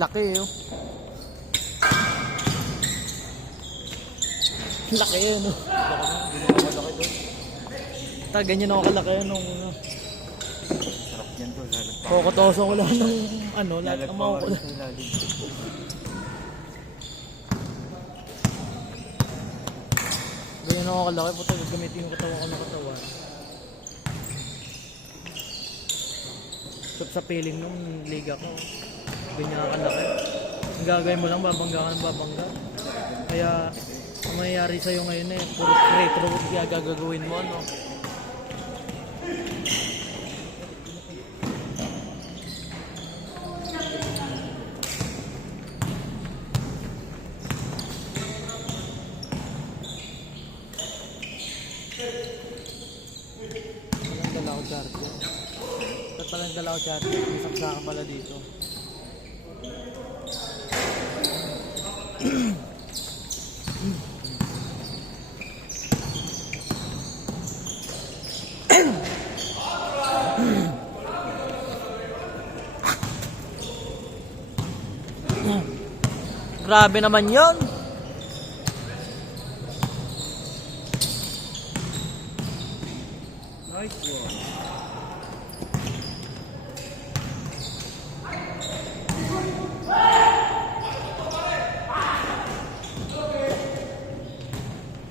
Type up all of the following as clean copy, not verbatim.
laki oh. Laki yun oh. Malaki doon. Ganyan ako kalaki yun nung Sarap yan to. kukutoso ko lang ng ano, lahat ang makukuha. Ganyan ako kalaki, puta gagamitin yung katawan ko ng katawan. Sa piling nung liga ko, ganyan ako kalaki. Ang gagawin mo lang, babangga ka ng babangga. Kaya ang mangyayari sa'yo ngayon eh, puro retro kaya gagawin mo ano. Walang dala ko charger. Ba't palang dala ko charger? May saksakan pala dito. Grabe naman yon. Nice one.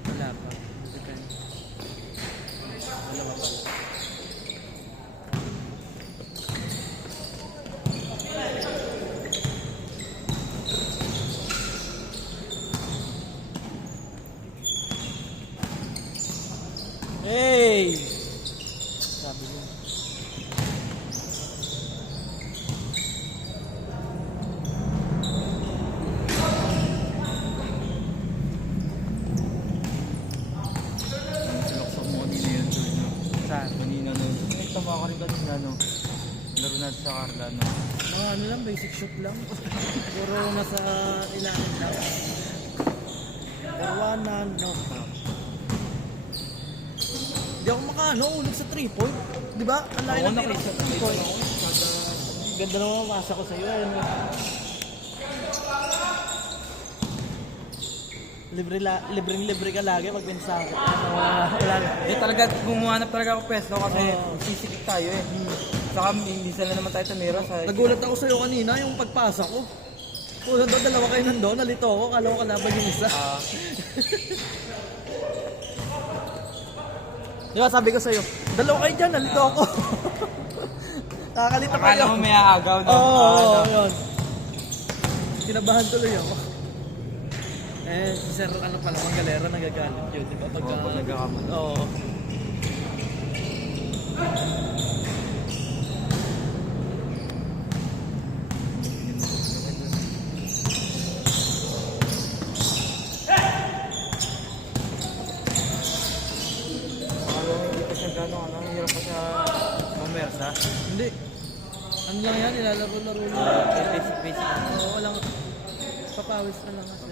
Wala pa. Depende. Dalawa pa. Hey! Sabi niya. Silokso mo kanina yun doon. Saan? Kanina nun. Tama ka rin kanina no. Laro natin sa Carla no. Mga ano lang, basic shoot lang. Puro nasa ilalim lang. Perwanan, no. Hindi ako makaano, ulit sa 3 point. Di ba? Ang laki ng tira sa 3 point. Ganda naman masa ko sa'yo. Ano? Libre ka lagi pag pinasama. Wala. Eh talaga, gumahanap talaga ako pesto kasi sisikip tayo eh. Saka minsan na naman tayo tumira sa... Nagulat ako sa'yo kanina yung pagpasa ko. Kung nandun, dalawa kayo nandun, nalito ako. Kala ko kalaban yung isa. Di ba sabi ko sa'yo, dalawa kayo dyan, nalito ako. Nakakalito kayo. Akala mo may aagaw no? Oo, yun. Kinabahan tuloy ako. Eh, si Sir, ano pala, Mangalera, nagagalit yun, di ba? Pagka... Oo, nagkakamali. Oo. Akala mo hindi pa siya gano'n, ano, hirap pa siya mamersa. Hindi. Ano lang yan, nilalaro-laro lang. Basic. Oo, walang... Papawis na lang kasi.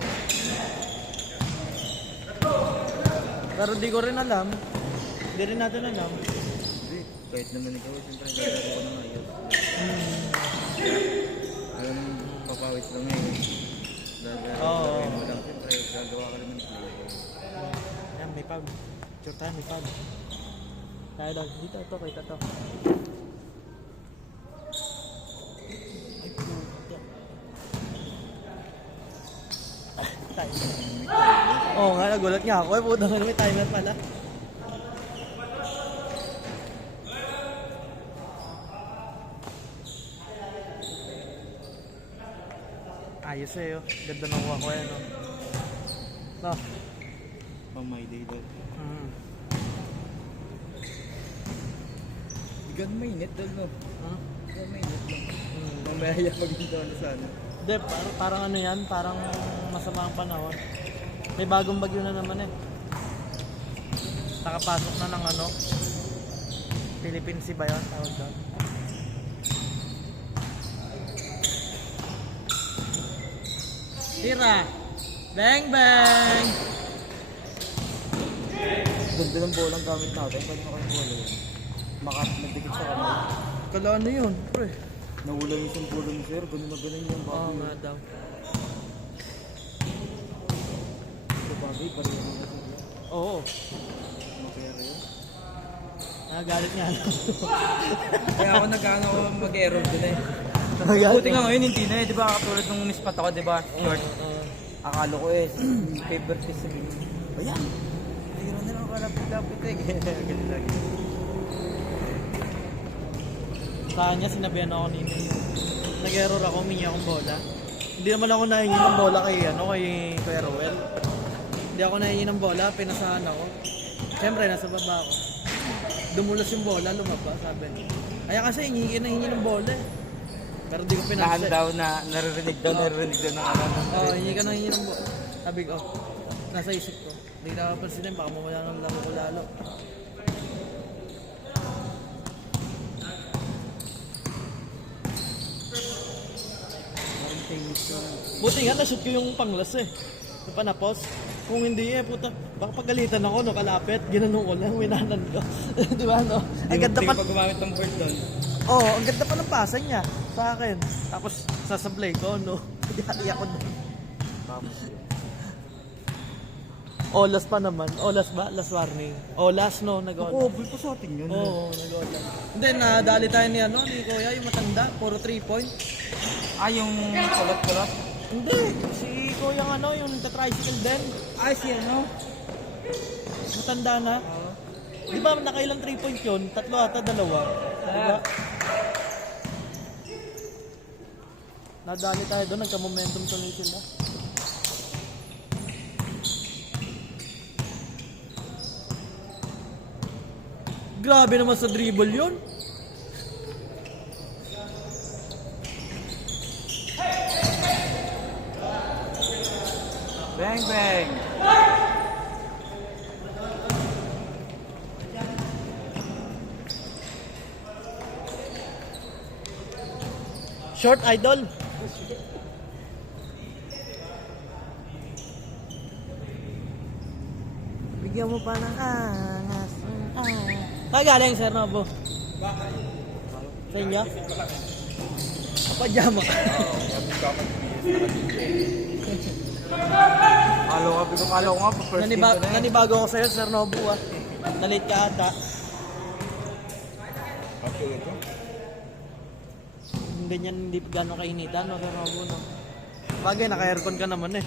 Pero di ko rin alam. Hindi rin natin alam. Hindi, kahit naman ikaw, siyempre naglalaro ko na ngayon. Alam mo, papawis lang ngayon. Gagawin mo lang, siyempre gagawa ka rin ng play. Ayan, may pub. Sure time, may pub. Tayo daw. Dito, ito, kita to. Ay, puto. Tayo. Oo nga, nagulat nga ako. Ay, puto nga may timer pala. Ayos eh, oh. Ganda na kuha ko yan, oh. No. Pamayday daw. Mm. Igan mainit daw, no? Huh? Igan mainit lang. Mm. Mamaya magdito na sana. Hindi, parang ano yan, parang masama ang panahon. May bagong bagyo na naman eh. Nakapasok na ng ano, Philippine Sea ba yun? Tawag doon. Tira! Bang bang! Ganda ng bolang gamit natin. Pwede mo kayong bola yun. Nagdikit sa kamay. Kala ano yun, pre? Nahulan yung sumpulo ni sir, ganun na ganun yung Oo baboy. nga daw. Sa baboy, pareho na sir. Oo. Mapera yun. Nagagalit nga. Kaya ako nag-ano ako mag-error dun eh. Nagagalit. Buti nga ngayon hindi na eh, di ba? Katulad nung nispat ako, di ba? Short. Oo. Akala ko eh, favorite piece sa game. Ayan! Tira na lang kalapit-lapit eh. Ganun lagi. Sa kanya, sinabihan ako nina yung nag-error ako, humingi akong bola. Hindi naman ako nahingi ng bola kay Kuya Rowel. Hindi ako nahingi ng bola, pinasahan ako. Siyempre, nasa baba ako. Dumulas yung bola, lumaba, sabi. Kaya kasi hingi ng bola eh. Pero di ko Nahan pinansin. daw na naririnig daw ng ano. Oo, hingi ng bola. Sabi ko, nasa isip ko. Hindi ko nakapansin baka mamaya ng laro ko lalo. Parang famous yun. Buti nga, na-shoot ko yung panglas eh. Yung panapos. Kung hindi eh, puta, baka pagalitan ako, no, kalapit, ginanong ko lang, winanan ko. Di ba, no? Ang ganda pa, Hindi pa gumamit ng bird doon. oo, ang ganda pa ng pasa niya sa akin. Tapos, sasablay ko, no? Hindi ako doon. Olas pa naman. Olas ba? Last warning. Olas, no? Nag-olas. Nakobol pa sa atin yun. Oo, nag-olas. Hindi, nadali tayo ni Kuya, yung matanda, puro 3 point. Ah, yung kulot-kulot? Hindi, si Kuya yung tricycle din. Ah, si ano? Matanda na. Di ba nakailang 3 point yun? 3 ata, 2. Di ba? Nadali tayo doon, nagka-momentum tuloy sila. Grabe naman sa dribble yun. Bang, bang! Short idol. Bigyan mo pa ng angas. Galing, Sir Nobo. Sa inyo? Pajama ka. Kalo ko nga pa first game ko na yun. Nanibago ako sa'yo, Sir Nobo ah. Nalit ka ata. Ganyan hindi gano'ng kainitan, no, Sir Nobo, no? Bagay, naka-aircon ka naman eh.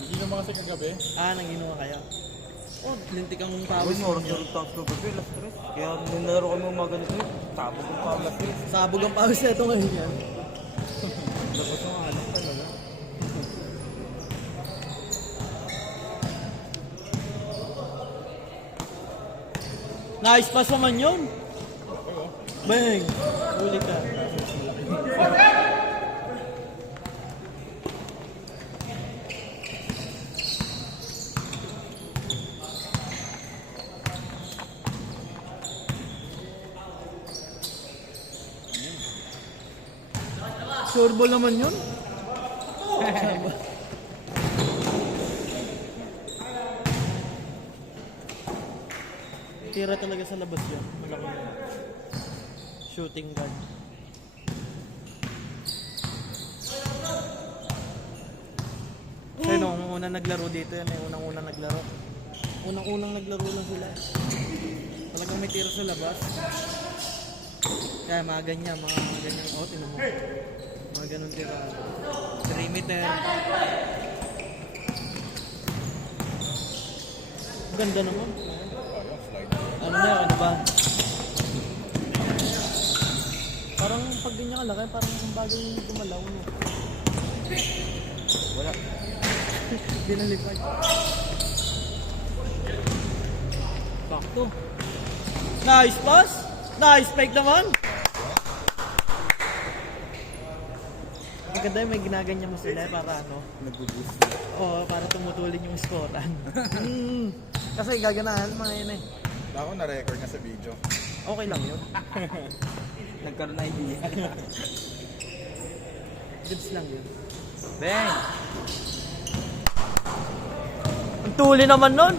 Hindi naman kasi kagabi. Ah, nanginuha kayo. Oh, lintik ang Uy, pawis oras ninyo. na rin tapos gabi, last stress. Kaya nilaro kami umaga nito eh. Tabog ang pawis eh. Sabog ang pawis na ito ngayon yan. Tapos yung anak talaga. Nice pass naman yun. Bang! Huli ka. Sure ball naman yun. Tira talaga sa labas yun. Malaki yun. Shooting guard. Kasi nung unang naglaro dito yan, unang-unang naglaro. Unang-unang naglaro lang sila. Talagang may tira sa labas. Kaya mga ganyan, oh, tinan mo. Mga ganun tira. Perimeter. Ganda naman. Ano ba? Parang pag ganyan kalaki, parang ang bagay yung gumalaw, no? Wala. Binalipad. Bakto. Nice pass! Nice fake naman! Ang ganda yung may ginaganyan mo sila para ano? Nag-boost. Oo, para tumutulin yung scorean. Kasi gaganahan mga yun eh. Ako na-record na sa video. Okay lang yun. Nagkaroon na idea. Goods lang yun. Bang! Ang tuli naman nun!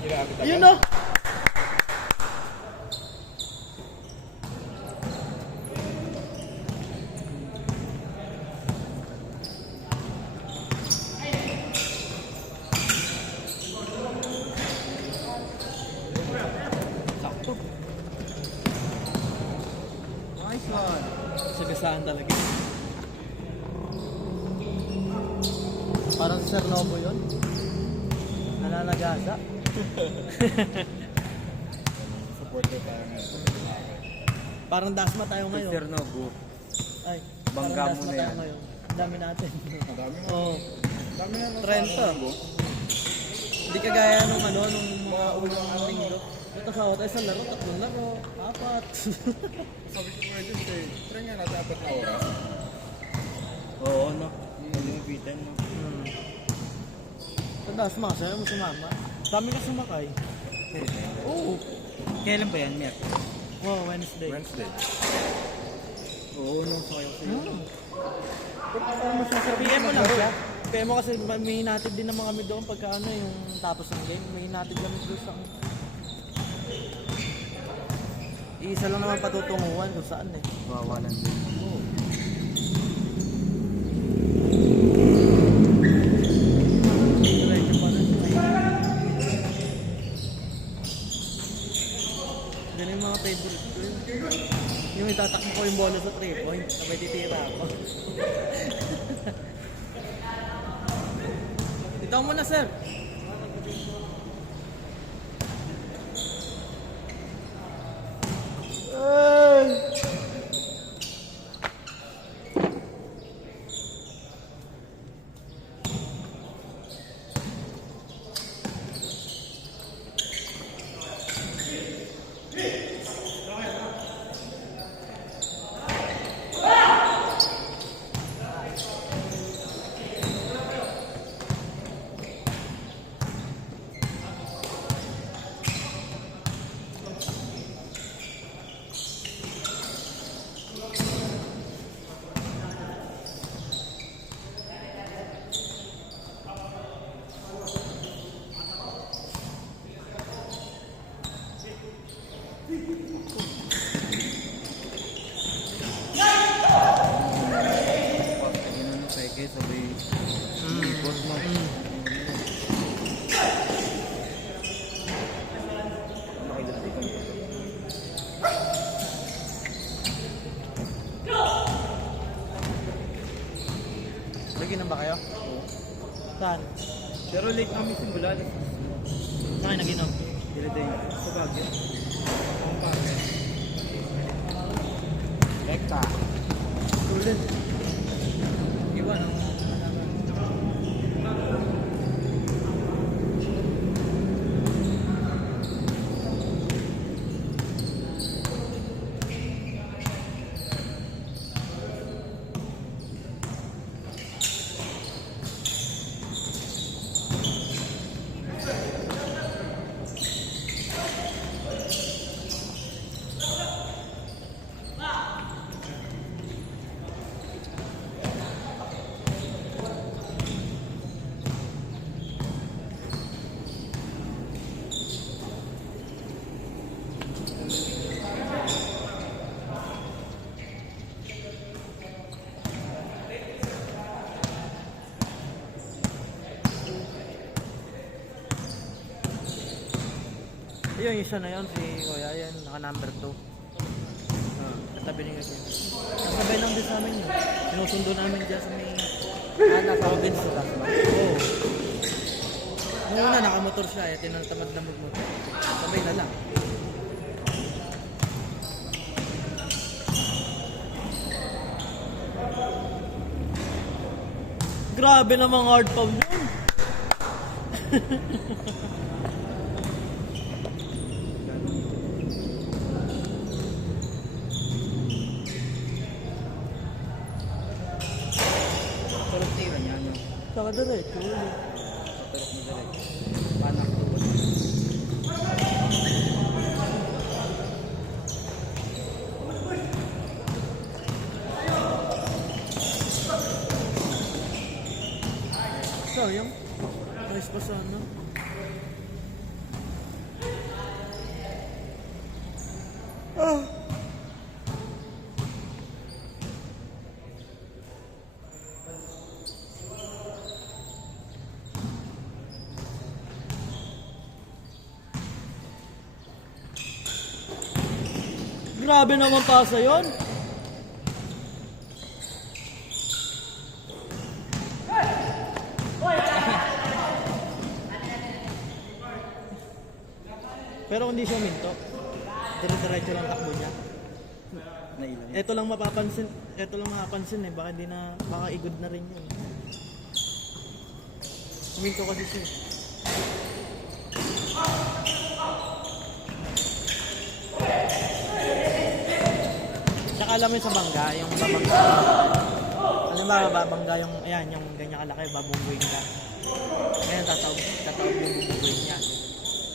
Ginamit agad. Yun o! naman talaga. Parang si Sir Lobo yun. Nananagasa. Supporter tayo ngayon. Parang dasma tayo Sir ngayon. Nobu. Ay, Bangga parang mo dasma na tayo yan. ngayon. Ang dami natin. Ang dami na. Oo. Ang dami na. Trento. Hindi kagaya nung ano, nung mga unang linggo. Ito sa hotel, isang laro, 3 laro, 4. Sabi ko pwede try nga natin 4 na oras. Oo, no. Lumipitan, no. Sa dasma, sa'yo mo sumama. Dami ka sumakay. Oo. Kailan ba yan, Mer? Wow, Wednesday. Wednesday. Oo, no. Sakay ko sa'yo. PM mo lang siya. PM mo kasi may hinatid din naman kami doon pagka ano yung tapos ng game. May hinatid kami doon sa... Isa lang naman patutunguhan kung saan eh. Bawalan din. Oo. Diretso pa rin. Yan yung mga favorite ko yun. Yung itatakbo ko yung bola sa 3 point, sabay titira ako. Ito muna, sir. Ano, peke, sabay. Ipot mo. Nakilatikan ko. Lagi na ba kayo? Saan? Pero late kami simula. Saan naginom? Dila-day. Sa Baguio. Rekta. Tulad. Iwan, no? Yung isa na yun, si Kuya, yan, naka number 2. Katabi niya kasi. Kasabay lang din sa amin yun. Sinusundo namin dyan sa may... nasa province sa Tasman. Oo. Nung una, nakamotor siya, eh, tinatamad na magmotor. Sabay na lang. Grabe namang hard pound yun. Tulog na iwan yan, no? Saka diretso. Tulog na diretso. Panak doon. Sayang. Nice pa sana. Grabe naman pasa yon. Pero hindi siya minto. Dire-diretso lang takbo niya. Nailan. Ito lang mapapansin eh. Baka hindi na, baka igod na rin yun. Minto kasi siya eh. Tsaka alam mo yung sa bangga, yung babangga. Alam ba, babangga yung, ayan, yung ganyan kalaki, babunggoy ka. Ngayon, tataob yung bubunggoy niya.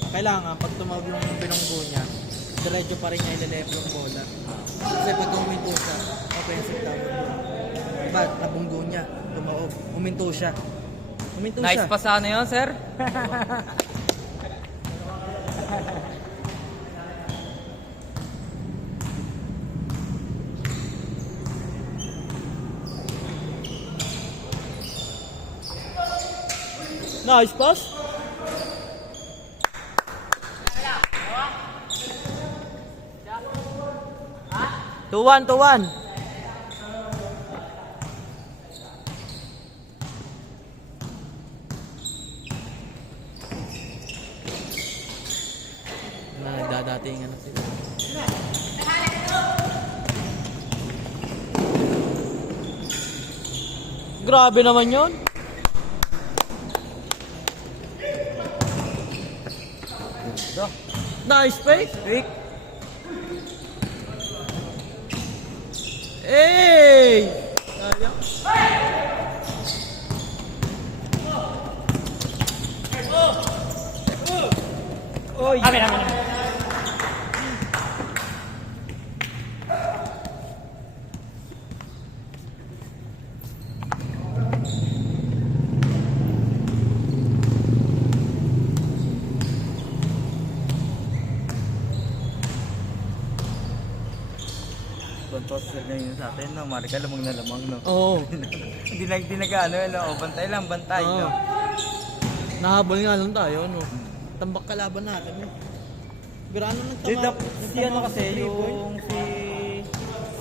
Kailangan, pag tumawag yung binunggo niya, diretso pa rin niya ilelep yung bola. Kasi pag huminto siya, offensive tawag yun. Diba, nabunggo niya, tumaob, huminto siya. Huminto Nice siya. pa sana yun, sir. Nice pass. Tuwan. Nagdadatingan na sila. Grabe naman yon. Nice fake. Rick. Hey! Oy! Amin. Bantos sir ngayon sa atin, no? Marika, lamang na lamang, no? Oo. Hindi nag-ano, no? O, bantay lang, bantay, Oo. no? Nahabol nga lang tayo, no? Tambak kalaban natin, no? Grano Si ano kasi, yung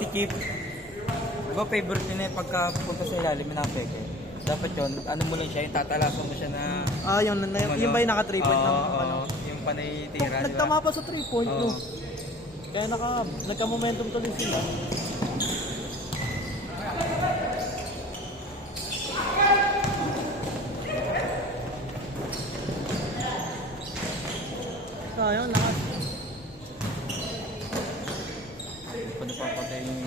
si Kip, diba favorite niya na yung pagkapunta sa ilalim ng peke? Dapat yun, ano mo lang siya, yung tatalasan mo siya na... yung ba yung naka 3 point ng ano? Yung panay tira, di ba? Nagtama pa sa 3 point, no? Oo. Kaya nagka-momentum tuloy sila. Sayang, lakas. Paano papatay yung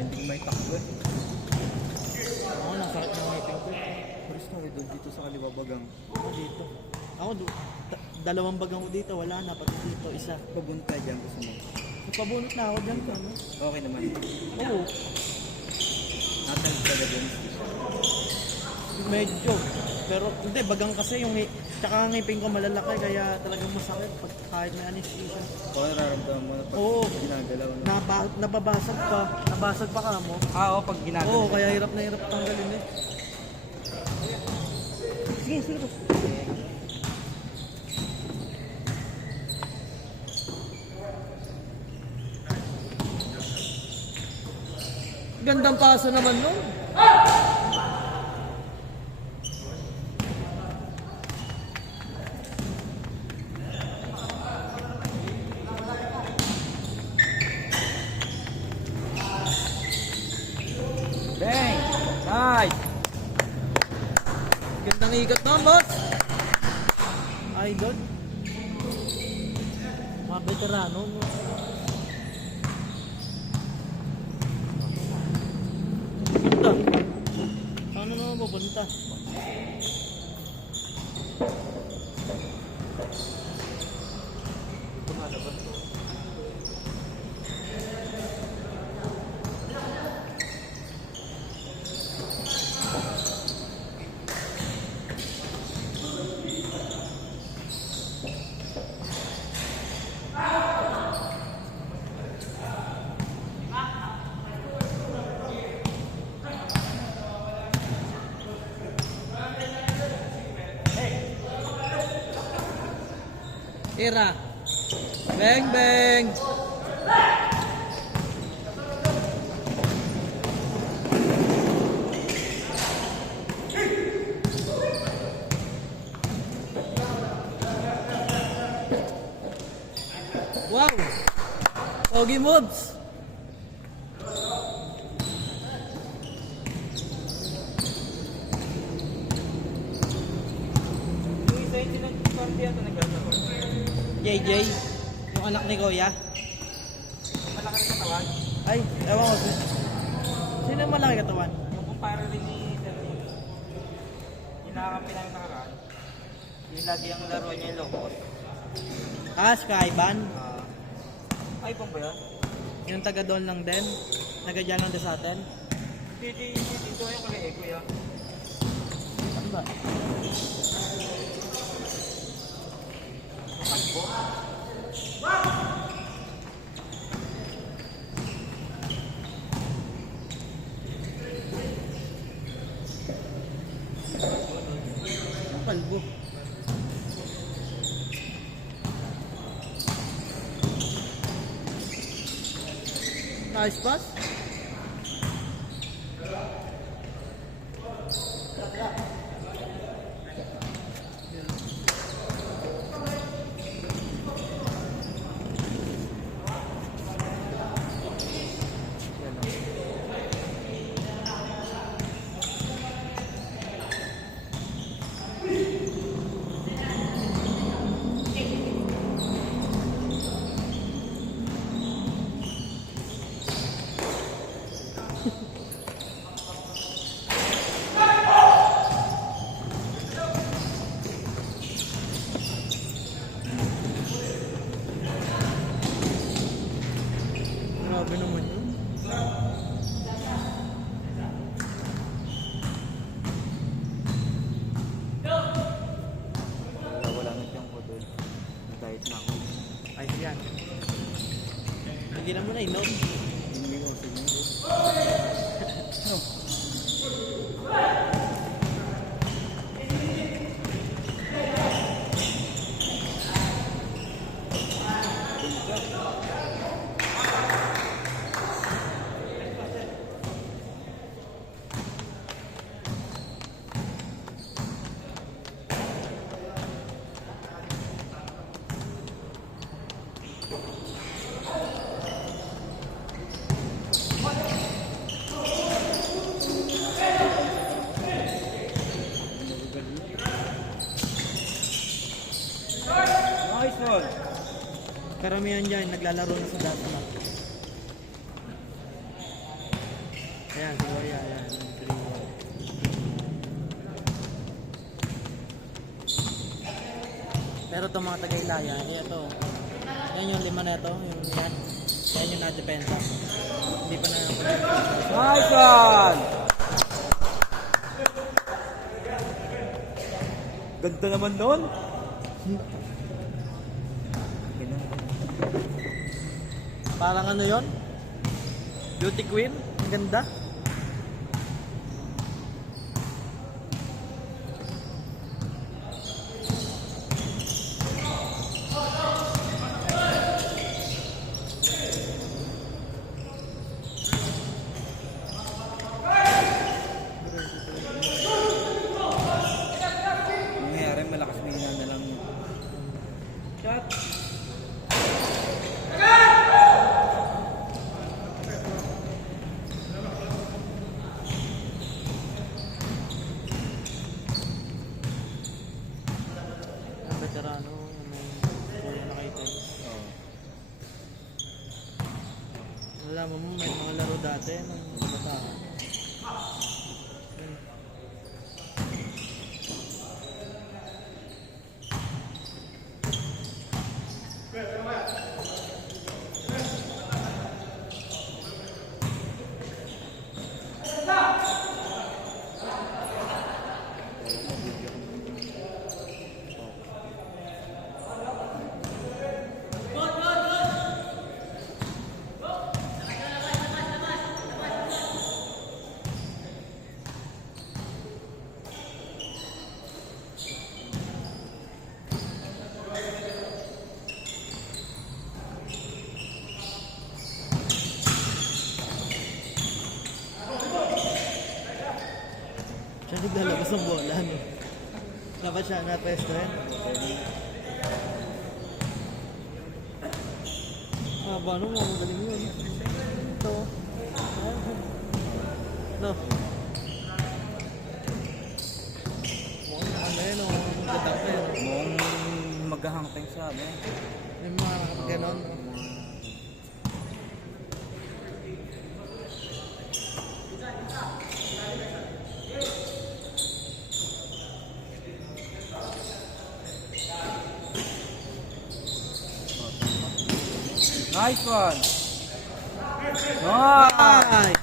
hindi may takbo eh. Ako, nasakit na ng ipin ko. First na doon dito sa kaliwa bagang. Ako dito. Ako, dalawang bagang ko dito. Wala na, pati dito, isa. Pabuntay dyan gusto mo. Napabunot na ako dyan, ano? Okay naman. Oo, Natin talaga dun. medyo. Pero hindi, bagang kasi yung tsaka ang ngipin ko malalaki kaya talagang masakit pag kahit may anesthesia. O nararamdaman mo na pag Oo. ginagalaw na. Nababasag pa. Nabasag pa ka mo. Oo, pag ginagalaw. Oo, kaya hirap na hirap tanggalin eh. Sige, sige. Gandang paso naman nun. Bang! Nice! Gandang ikat naman, boss. Idol. Mga veterano, no? Punta. Saan na naman pupunta? Ira. Bang, bang. Pogi moves! Yung isa yung sinag-party ata naglalaro. JJ, yung anak ni Kuya. Malaki rin katawan. Ay, ewan ko. Sino yung malaki katawan? Yung kumpara rin ni Sergio. Yung nakakampi namin nakaraan. Yung lagi ang laro niya yung locos. Ah, Skyban. Ay, pang ba yan? Yung taga doon lang din. Nagadyan lang din sa atin. Dito yung kagay kuya. Ano ba? Kalbo. Nice pass. Grabe naman yun. Wala na siyang ko doon. Diet na ako. Ay, yan. Bigyan mo na inom. Hindi ko sige. Nice one. Karamihan dyan, naglalaro na sa data na. Ayan, si Kuya, ayan. 3-1. Pero itong mga Tagaylaya, ito. Yan yung lima na ito, yung yan. Yan yung na-dependa. Hindi pa na yung Nice one. Ganda naman nun. Parang ano yon? Beauty queen? Ang ganda. Nangyayari, malakas na hina na lang. Shot. Ang veterano, may kuya na kay Tay. Alam mo, may mga laro dati ng kabataan. Siya naglalabas ng bola, no? Dapat siya na pwesto yan. Haba no, magaling yun. Ito. No. Mukhang ano yun, gadak na yun. Mukhang maghahangteng sa ano eh. Yung mga ganon. Nice one! Nice!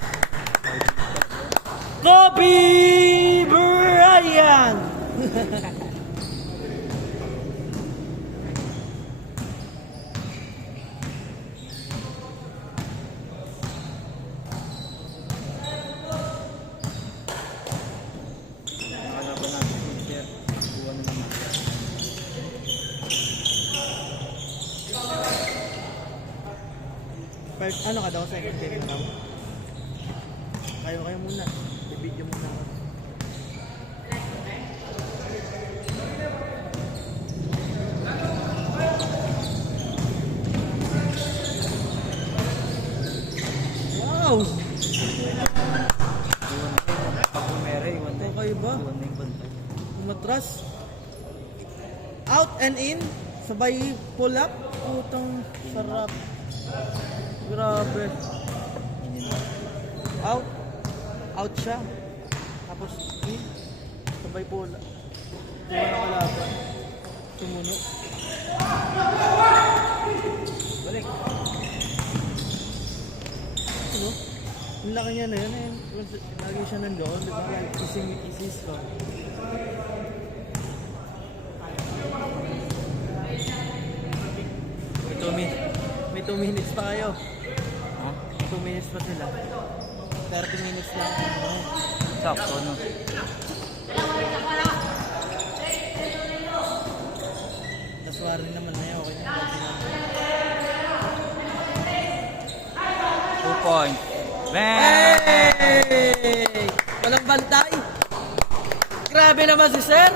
Kobe Bryant! Nakalaban natin si Sir. Buwan na naman. First, ano ka daw? Second game daw? Kayo muna. I-video muna ako. Wow! Pag umere, iwan tayo. Okay ba? Iwan na yung bantay. Umatras. Out and in. Sabay pull up. Putang sarap. Grabe. Out. Out siya. Tapos in. Sabay pull up. Wala na kalaban. Sumunod. Balik. Ano? Ang laki niya na yun eh. Lagi siya nandoon. Diba? Ising isis ko. May 2 minutes pa kayo. Ha? 2 minutes pa sila. 30 minutes lang. Sakto, no? Tapos wari naman na yun. Okay na. 2 points. Bang! Hey! Walang bantay. Grabe naman si Sir.